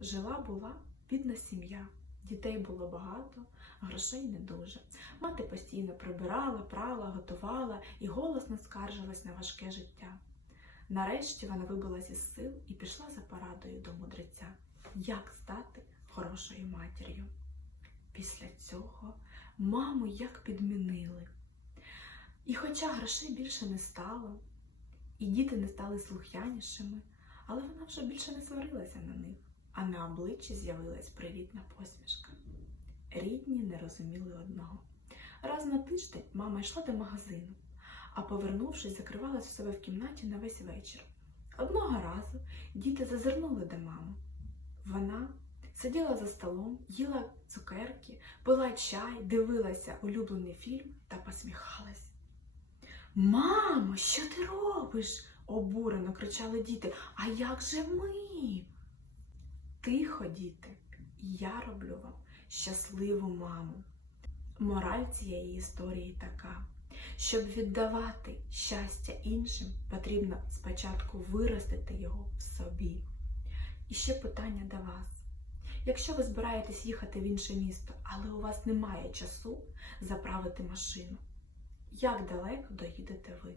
Жила була бідна сім'я. Дітей було багато, грошей не дуже. Мати постійно прибирала, прала, готувала і голосно скаржилась на важке життя. Нарешті вона вибилась із сил і пішла за порадою до мудреця, як стати хорошою матір'ю. Після цього маму як підмінили. І хоча грошей більше не стало, і діти не стали слухнянішими, але вона вже більше не сварилася на них, а на обличчі з'явилась привітна посмішка. Рідні не розуміли одного. Раз на тиждень мама йшла до магазину, а повернувшись, закривалась у себе в кімнаті на весь вечір. Одного разу діти зазирнули до мами. Вона сиділа за столом, їла цукерки, пила чай, дивилася улюблений фільм та посміхалась. Мамо, що ти робиш? обурено кричали діти. А як же ми? Тихо, діти, я роблю вам щасливу маму. Мораль цієї історії така. Щоб віддавати щастя іншим, потрібно спочатку виростити його в собі. І ще питання до вас. Якщо ви збираєтесь їхати в інше місто, але у вас немає часу заправити машину, як далеко доїдете ви?